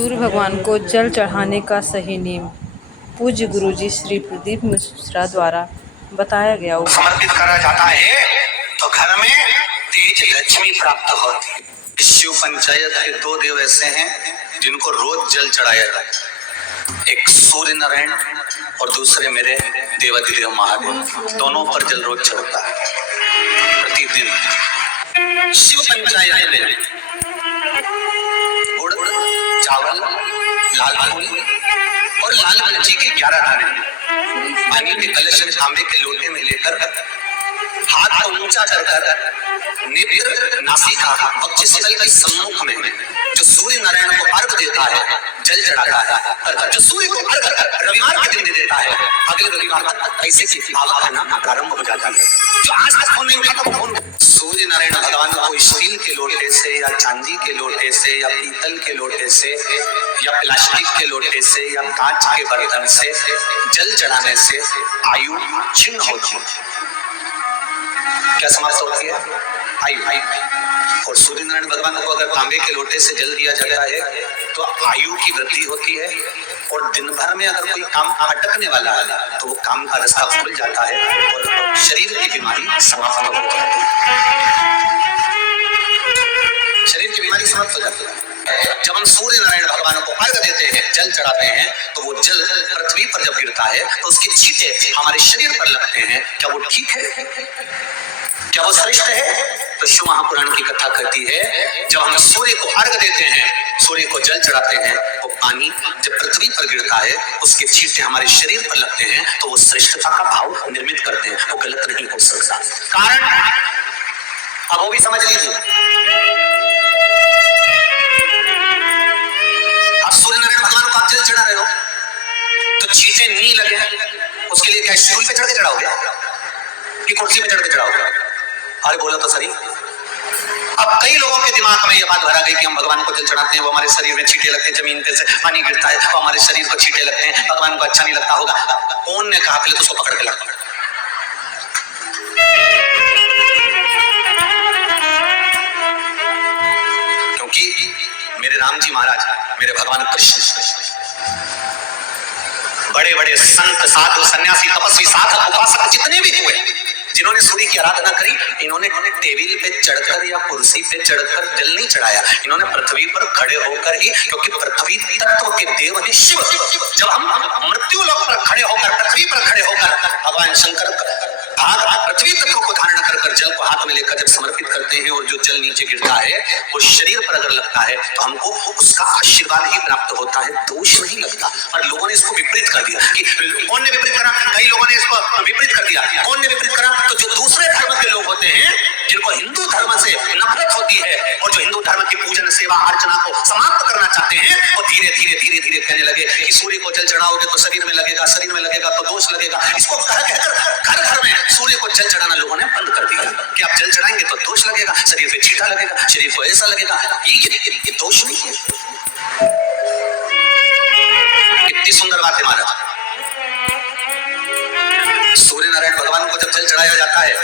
सूर्य भगवान को जल चढ़ाने का सही नियम पूज्य गुरुजी श्री प्रदीप मिश्रा द्वारा बताया गया समर्पित करा जाता है तो घर में तेज लक्ष्मी प्राप्त होती है। शिव पंचायत के दो देव ऐसे हैं जिनको रोज जल चढ़ाया जाता है, एक सूर्य नारायण और दूसरे मेरे देवाधिदेव महादेव। दोनों पर जल रोज चढ़ता है प्रतिदिन। शिव पंचायत में गुड़, चावल, लाल फूल और लाल मिर्ची के 11 दाने पानी के कलश में तांबे के लोटे में लेकर हाथ को ऊंचा कर नेत्र नासिका और जिस्म के सम्मुख में जो सूर्य नारायण को अर्घ देता है, जल चढ़ाता है, जो सूर्य को अर्घ रविवार के दिन दे देता है, अगले रविवार तक ऐसे की आवाहना प्रारंभ हो जाता है। जो आज तक फोन नहीं उठाता फोन सूर्य नारायण भगवान को स्टील के लोटे से या चांदी के लोटे से या पीतल के लोटे से या प्लास्टिक के लोटे से या कांच के बर्तन से जल चढ़ाने से आयु क्षीण होती है। क्या समाप्त होती है? आयु। और सूर्य नारायण भगवान को अगर तांबे के लोटे से जल दिया जाता है तो आयु की वृद्धि होती है और दिन भर में अगर कोई काम अटकने वाला है तो वो काम का रास्ता खुल जाता है और शरीर की बीमारी समाप्त हो जाती है। शरीर की बीमारी समाप्त हो जाती है। जब हम सूर्य नारायण भगवान को अर्घ देते हैं, जल चढ़ाते हैं, तो वो जल पृथ्वी पर जब गिरता है तो उसके छींटे हमारे शरीर पर लगते हैं। क्या वो ठीक है? क्या वो श्रेष्ठ है? तो शिव महापुराण की कथा कहती है जब हम सूर्य को अर्घ देते हैं, सूर्य को जल चढ़ाते हैं, वो पानी जब पृथ्वी पर गिरता है उसके छींटे हमारे शरीर पर लगते हैं तो वो श्रेष्ठता का भाव निर्मित करते हैं। वो गलत नहीं हो सकता। कारण अब वो भी समझ लीजिए। अब सूर्य नारायण भगवान को आप जल चढ़ा रहे हो तो छींटे नहीं लगे, उसके लिए क्या स्टूल पे चढ़ के चढ़ाओगे कि कुर्सी पे चढ़ के चढ़ाओगे? अरे बोलो तो सही। अब कई लोगों के दिमाग में ये बात भरा गई कि हम भगवान को जल चढ़ाते हैं, वो हमारे शरीर में छींटे लगते हैं, जमीन पे से पानी गिरता है, वो हमारे शरीर को छींटे लगते हैं, भगवान को अच्छा नहीं लगता होगा। कौन ने कहा? पहले तो उसको पकड़ के ला। क्योंकि मेरे राम जी महाराज, मेरे भगवान कृष्ण, बड़े बड़े संत, साधु, सन्यासी, तपस्वी, साधक, उपासक जितने भी हुए, जिन्होंने सूर्य की आराधना करी, इन्होंने टेबल पे चढ़कर या कुर्सी पे चढ़कर जल नहीं चढ़ाया। इन्होंने पृथ्वी पर खड़े होकर ही, क्योंकि पृथ्वी तत्व के देव है शिव। जब हम मृत्यु लोक पर खड़े होकर, पृथ्वी पर खड़े होकर भगवान शंकर पृथ्वी तत्व को धारण कर जल को हाथ में लेकर जब समर्पित करते हैं और जो जल नीचे गिरता है वो शरीर पर अगर लगता है तो हमको उसका आशीर्वाद ही प्राप्त होता है, दोष नहीं लगता। और लोगों ने इसको विपरीत कर दिया कि कौन ने विपरीत करा? कई लोगों ने इसको विपरीत कर दिया। कौन ने विपरीत करा? तो जो दूसरे धर्म के लोग होते हैं, जिनको हिंदू धर्म से नफरत होती है और जो हिंदू धर्म की पूजन, सेवा, अर्चना को समाप्त करना चाहते हैं, वो धीरे धीरे धीरे धीरे कहने लगे कि सूर्य को जल चढ़ाओगे तो शरीर में लगेगा, शरीर में लगेगा तो दोष लगेगा। इसको कहकर घर घर में सूर्य को जल चढ़ाना लोगों ने बंद कर दिया कि आप जल चढ़ाएंगे तो दोष लगेगा, शरीर पे छींटा लगेगा, शरीर को ऐसा लगेगा। ये दोष नहीं है। कितनी सुंदर बात है महाराज। सूर्य नारायण भगवान को जब जल चढ़ाया जाता है,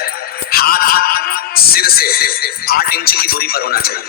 हाथ सिर से 8 इंच की दूरी पर होना चाहिए।